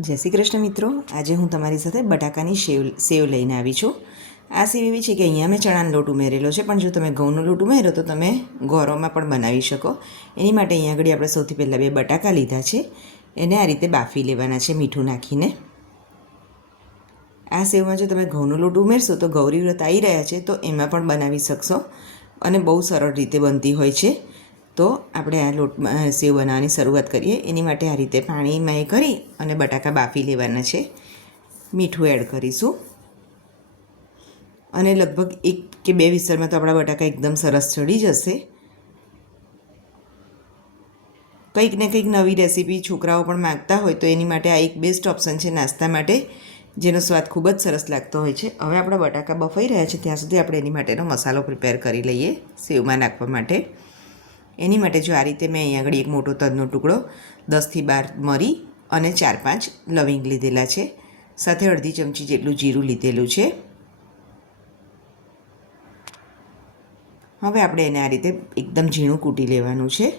જય શ્રી કૃષ્ણ મિત્રો. આજે હું તમારી સાથે બટાકાની સેવ સેવ લઈને આવી છું. આ સેવ એવી છે કે અહીંયા મેં ચણાનો લોટ ઉમેરેલો છે, પણ જો તમે ઘઉંનો લોટ ઉમેરો તો તમે ગોરોમાં પણ બનાવી શકો. એની માટે અહીંયા આગળ આપણે સૌથી પહેલાં બે બટાકા લીધા છે. એને આ રીતે બાફી લેવાના છે મીઠું નાખીને. આ સેવમાં જો તમે ઘઉંનો લોટ ઉમેરશો તો ગૌરી વ્રત આવી રહ્યા છે, તો એમાં પણ બનાવી શકશો. અને બહુ સરળ રીતે બનતી હોય છે. તો આપણે આ લોટમાં સેવ બનાવવાની શરૂઆત કરીએ. એની માટે આ રીતે પાણીમાં એ કરી અને બટાકા બાફી લેવાના છે. મીઠું એડ કરીશું. અને લગભગ એક કે બે વિસ્તારમાં તો આપણા બટાકા એકદમ સરસ ચડી જશે. કંઈક ને કંઈક નવી રેસીપી છોકરાઓ પણ માગતા હોય તો એની માટે આ એક બેસ્ટ ઓપ્શન છે નાસ્તા માટે, જેનો સ્વાદ ખૂબ જ સરસ લાગતો હોય છે. હવે આપણા બટાકા બફાઈ રહ્યા છે, ત્યાં સુધી આપણે એની માટેનો મસાલો પ્રિપેર કરી લઈએ સેવમાં નાખવા માટે. એની માટે જો આ રીતે મેં અહીંયા આગળ એક મોટો તજનો ટુકડો દસથી બાર મરી અને ચાર પાંચ લવિંગ લીધેલા છે. સાથે અડધી ચમચી જેટલું જીરું લીધેલું છે. હવે આપણે એને આ રીતે એકદમ ઝીણું કૂટી લેવાનું છે.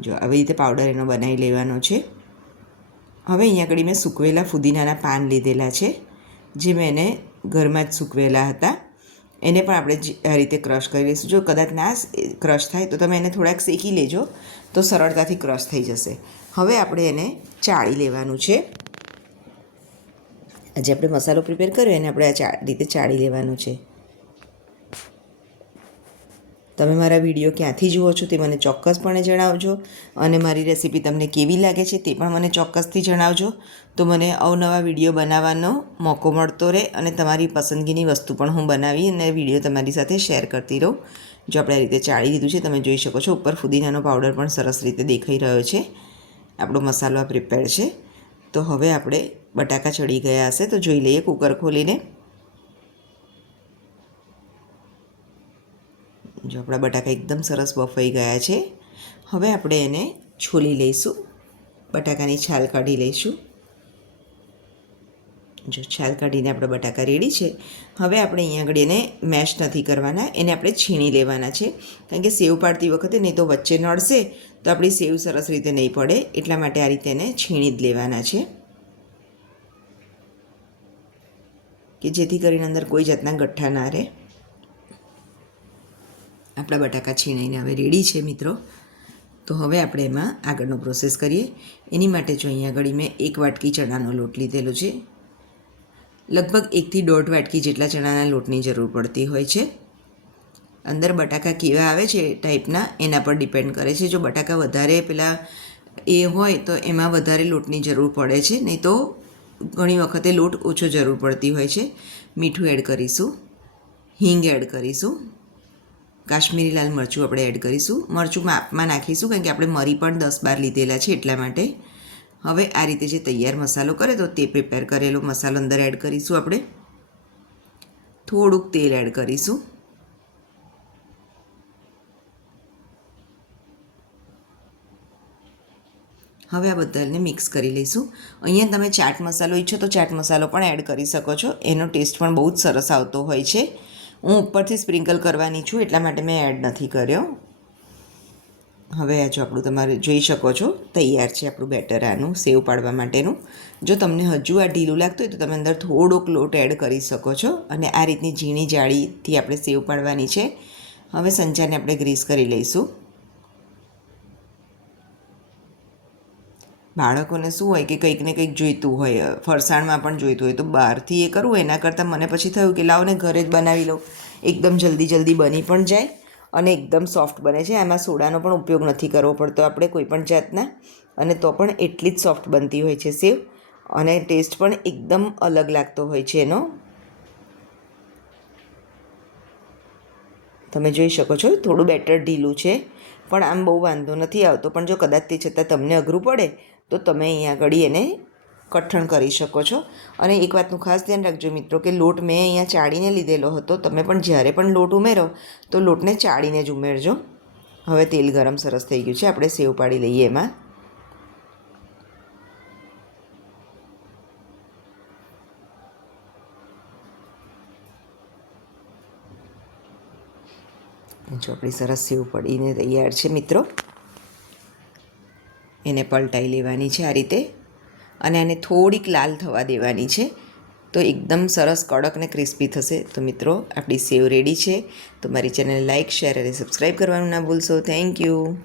જો આવી રીતે પાવડર એનો બનાવી લેવાનો છે. હવે અહીંયા આગળ મેં સૂકવેલા ફુદીનાના પાન લીધેલા છે, જે મેં એને ઘરમાં જ સૂકવેલા હતા. એને પણ આપણે આ રીતે ક્રશ કરી લઈશું. જો કદાચ ના ક્રશ થાય તો તમે એને થોડાક શેકી લેજો તો સરળતાથી ક્રશ થઈ જશે. હવે આપણે એને ચાળી લેવાનું છે. જે આપણે મસાલો પ્રિપેર કર્યો, એને આપણે આ ચા, રીતે ચાળી લેવાનું છે. તમે મારા વીડિયો ક્યાંથી જુઓ છો તે મને ચોક્કસપણે જણાવજો અને મારી રેસીપી તમને કેવી લાગે છે તે પણ મને ચોક્કસથી જણાવજો. તો મને અવનવા વીડિયો બનાવવાનો મોકો મળતો રહે અને તમારી પસંદગીની વસ્તુ પણ હું બનાવી અને વીડિયો તમારી સાથે શેર કરતી રહું. જો આપણે આ રીતે ચાળી દીધું છે, તમે જોઈ શકો છો, ઉપર ફુદીનાનો પાવડર પણ સરસ રીતે દેખાઈ રહ્યો છે. આપણો મસાલો આ પ્રિપેર છે. તો હવે આપણે બટાકા ચડી ગયા હશે, તો જોઈ લઈએ કુકર ખોલીને. જો આપણા બટાકા એકદમ સરસ બફાઈ ગયા છે. હવે આપણે એને છોલી લઈશું. બટાકાની છાલ કાઢી લઈશું. જો છાલ કાઢીને આપણા બટાકા રેડી છે, હવે આપણે અહીંયા આગળ એને મેશ નથી કરવાના, એને આપણે છીણી લેવાના છે. કારણ કે સેવ પાડતી વખતે નહીં તો વચ્ચે નડશે, તો આપણી સેવ સરસ રીતે નહીં પડે, એટલા માટે આ રીતે એને છીણી જ લેવાના છે. કે જેથી કરીને અંદર કોઈ જાતના ગઠ્ઠા ના રહે. આપણા બટાકા છીણાઈને હવે રેડી છે મિત્રો. તો હવે આપણે એમાં આગળનો પ્રોસેસ કરીએ. એની માટે જો અહીંયા આગળ મેં એક વાટકી ચણાનો લોટ લીધેલો છે. લગભગ એકથી દોઢ વાટકી જેટલા ચણાના લોટની જરૂર પડતી હોય છે. અંદર બટાકા કેવા આવે છે ટાઈપના એના પર ડિપેન્ડ કરે છે. જો બટાકા વધારે પેલા એ હોય તો એમાં વધારે લોટની જરૂર પડે છે. નહીં તો ઘણી વખતે લોટ ઓછો જરૂર પડતી હોય છે. મીઠું એડ કરીશું. હિંગ એડ કરીશું. કાશ્મીરી લાલ મરચું આપણે એડ કરીશું. મરચું માપમાં નાખીશું કારણ કે આપણે મરી પણ દસ બાર લીધેલા છે એટલા માટે. હવે આ રીતે જે તૈયાર મસાલો કરે તો તે પ્રિપેર કરેલો મસાલો અંદર એડ કરીશું આપણે. થોડુંક તેલ એડ કરીશું. હવે આ બધાને મિક્સ કરી લઈશું. અહીંયા તમે ચાટ મસાલો ઈચ્છો તો ચાટ મસાલો પણ એડ કરી શકો છો. એનો ટેસ્ટ પણ બહુ જ સરસ આવતો હોય છે. હું ઉપરથી સ્પ્રિંકલ કરવાની છું, એટલા માટે મેં એડ નથી કર્યો. હવે આ જો આપણું તમારે જોઈ શકો છો, તૈયાર છે આપણું બેટર આનું સેવ પાડવા માટેનું. જો તમને હજુ આ ઢીલું લાગતું હોય તો તમે અંદર થોડોક લોટ એડ કરી શકો છો અને આ રીતની ઝીણી જાળીથી આપણે સેવ પાડવાની છે. હવે સંચારને આપણે ગ્રીસ કરી લઈશું. બાળકોને શું હોય કે કંઈક ને કંઈક જોઈતું હોય ફરસાણમાં પણ જોઈતું હોય, તો બહારથી એ કરવું એના કરતાં મને પછી થયું કે લાવને ઘરે જ બનાવી લઉં. એકદમ જલ્દી જલ્દી બની પણ જાય અને એકદમ સોફ્ટ બને છે. એમાં સોડાનો પણ ઉપયોગ નથી કરવો પડતો આપણે કોઈ પણ જાતના. અને તો પણ એટલી જ સોફ્ટ બનતી હોય છે સેવ. અને ટેસ્ટ પણ એકદમ અલગ લાગતો હોય છે એનો. તમે જોઈ શકો છો, થોડું બેટર ઢીલું છે. પણ આમ બહુ વાંધો નથી આવતો. પણ જો કદાચ તે છતાં તમને અઘરું પડે, તો તમે અહીંયા આગળ એને કઠણ કરી શકો છો. અને એક વાતનું ખાસ ધ્યાન રાખજો મિત્રો, કે લોટ મેં અહીંયા ચાળીને લીધેલો હતો. તમે પણ જ્યારે પણ લોટ ઉમેરો, તો લોટને ચાળીને જ ઉમેરજો. હવે તેલ ગરમ સરસ થઈ ગયું છે. આપણે સેવ પાડી લઈએ એમાં. આપણી સરસ સેવ પડીને તૈયાર છે, મિત્રો. એને પલટાઈ લેવાની છે આ રીતે. અને આને થોડીક લાલ થવા દેવાની છે. તો એકદમ સરસ કડક ને ક્રિસ્પી થશે. તો મિત્રો, આપણી સેવ રેડી છે. તો મારી ચેનલ લાઇક શેર અને સબસ્ક્રાઈબ કરવાનું ના ભૂલશો. Thank you